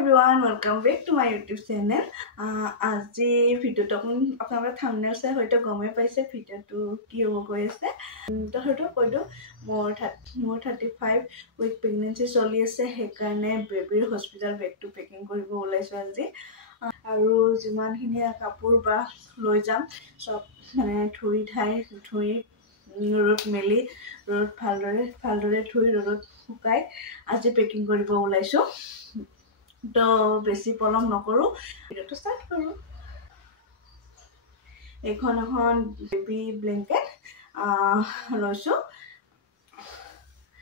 everyone, welcome back to my YouTube channel. আজি ভিডিওটো আপোনালোকে থাম্বনেল চাই হয়তো গমে পাইছে ভিডিওটো কি হ'ব গৈ আছে। তো হয়তো কৈতো মোৰ 35 উইক প্ৰেগনেন্সি চলি আছে, সেইকাৰণে বেবিৰ হস্পিটেল বেগটো পেকিং কৰিব ওলাইছো আজি। আৰু যিমানখিনি কাপোৰ বা লৈ যাম সব মানে ধুই ৰ'দত মেলি ৰ'দত ভালদৰে ধুই ৰ'দত শুকাই আজি পেকিং কৰিব ওলাইছো। তো বেছি পলম নকৰো, ভিডিওটো স্টাৰ্ট কৰো। এখন বেবি ব্লেংকেট লৈছো,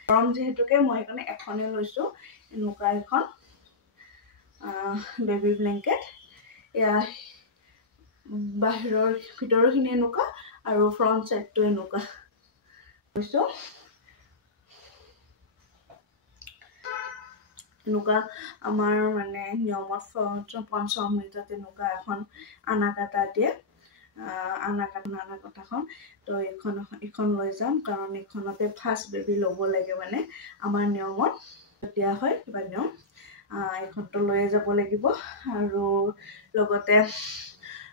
গৰম যেহেতুকে মই সেইকাৰণে এখনে লৈছো। এনেকুৱা এখন বেবি ব্লেংকেট, এয়া ভিতৰৰখিনি এনেকুৱা আৰু ফ্ৰণ্ট চাইডটো এনেকুৱা লৈছো। এনেকুৱা আমাৰ মানে নিয়মত 5 মিনিটত এনেকুৱা এখন আনাকাটা দিয়ে, আনাকাটাখন। তো এইখন লৈ যাম, কাৰণ এইখনতে ফাৰ্ষ্ট বেবি ল'ব লাগে, মানে আমাৰ নিয়মত দিয়া হয় কিবা নিয়ম। এইখনটো লৈয়ে যাব লাগিব। আৰু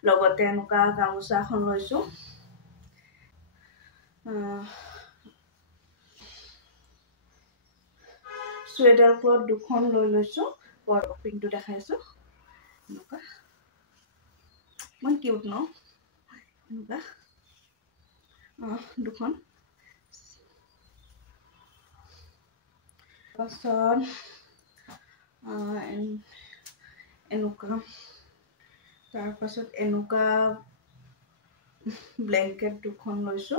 লগতে এনেকুৱা গামোচা এখন লৈছো। চুৱেটাৰ ক্লথ দুখন লৈ লৈছো, পিংকটো দেখাইছো। এনেকুৱা ইমান কিউট ন, এনেকুৱা দুখন। পাছত এনেকুৱা, তাৰপাছত এনেকুৱা ব্লেংকেট দুখন লৈছো,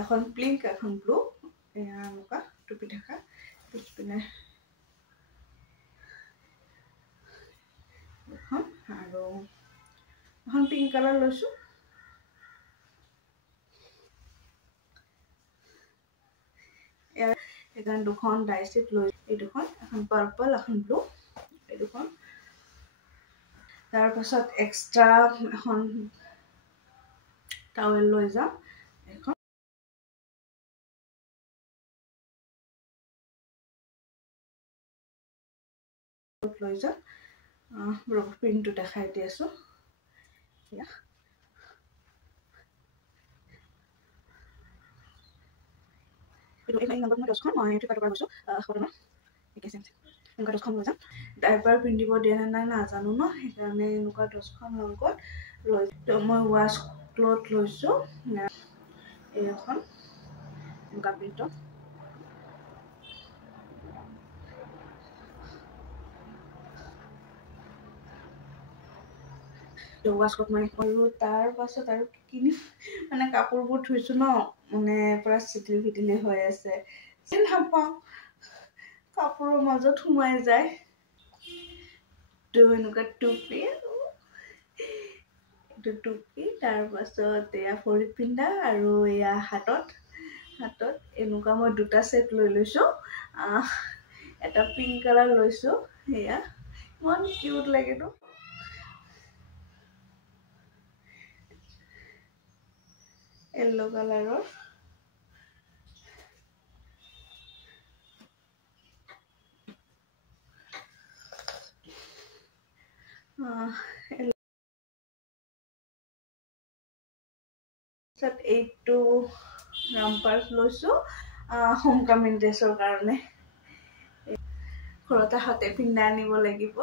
এখন পিংক এখন ব্লু। এয়া এনেকুৱা টুপি থকা পিছপিনে এখন, আৰু এখন পিংক কালাৰ লৈছো। এখান দুখন ডাইচিট লৈ, এই দুখন, এখন পাৰ্পল এখন ব্লু, এই দুখন। তাৰ পাছত এক্সট্ৰা এখন টাৱেল লৈ যাম, এখন লৈ যাম। প্ৰিণ্টটো দেখাই দি আছো। ডাইপাৰ পিন্ধিব দিয়ে নে নাই নাজানো ন, সেইকাৰণে এনেকুৱা 10খন লগত লৈ মই ৱাছ ক্লথ লৈছো। এইখন এনেকুৱা প্ৰিণ্টত ৱাছ ক্লথ মই আৰু তাৰ পাছত আৰু কিনি মানে কাপোৰবোৰ ধুইছো ন, মানে পুৰা চিটিলি হৈ আছে, নাপাওঁ কাপোৰৰ মাজত সোমাই যায়। তো এনেকুৱা টুপি, তাৰ পাছত এয়া ভৰিত পিন্ধা, আৰু এয়া হাতত এনেকুৱা মই দুটা সেট লৈ লৈছো। এটা পিংক কালাৰ লৈছো, সেয়া ইমান কিউট লাগে ন। येलो কালাৰৰ এইটো ৰামপাৰ্চ লৈছো, হোমকামিং ড্ৰেছৰ কাৰণে। ঘৰতে হাতে পিন্ধা আনিব লাগিব।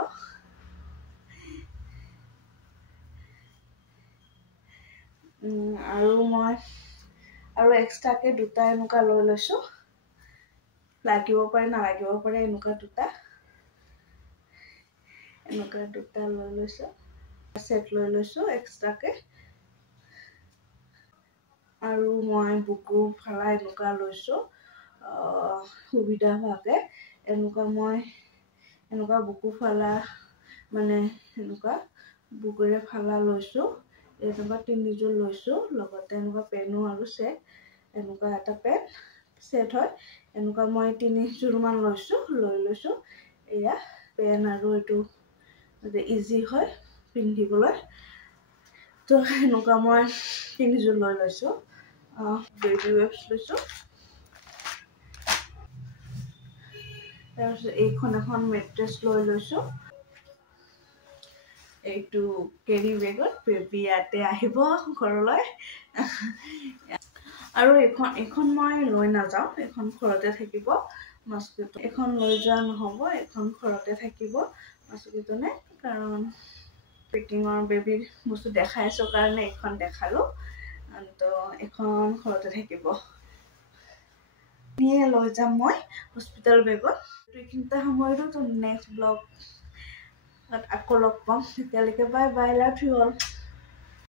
আৰু এক্সট্ৰাকে দুটা এনেকুৱা লৈ লৈছো, লাগিব পাৰে নালাগিব পাৰে, এনেকুৱা দুটা লৈ লৈছো, সেট লৈ লৈছো এক্সট্ৰাকে। আৰু মই বুকু ফালা এনেকুৱা লৈছো, সুবিধা হোৱাকে। এনেকুৱা বুকু ফালা, মানে এনেকুৱা বুকুৰে ফালা লৈছো। এনেকুৱা 3যোৰ লৈছো, লগতে এনেকুৱা পেনো আৰু সেট, এনেকুৱা এটা পেন সেট হয়। এনেকুৱা মই 3যোৰ মান লৈ লৈছো। এয়া পেন, আৰু এইটো ইজি হয় পিন্ধিবলৈ। তো এনেকুৱা মই 3যোৰ লৈ লৈছো। বেবি ৱেপছ লৈছো। তাৰপিছত এইখন এখন মেট্ৰেছ লৈ লৈছো। এইটো কেৰি বেগত বেবী ইয়াতে আহিব ঘৰলৈ আৰু এখন মই লৈ নাযাওঁ, এখন ঘৰতে থাকিব মস্কিটো। এখন লৈ যোৱা নহ'ব, এখন ঘৰতে থাকিব মস্কিটোনে, কাৰণ পেকিঙৰ বেবীৰ বস্তু দেখাইছোঁ কাৰণে এখন দেখালোঁ। তো এখন ঘৰতে থাকিব, নিয়ে লৈ যাম মই হস্পিটেল বেগত। এইখিনিতে সময়তো নেক্সট ব্লগ আকৌ লগ পাম, তেতিয়ালৈকে bye bye, love you all.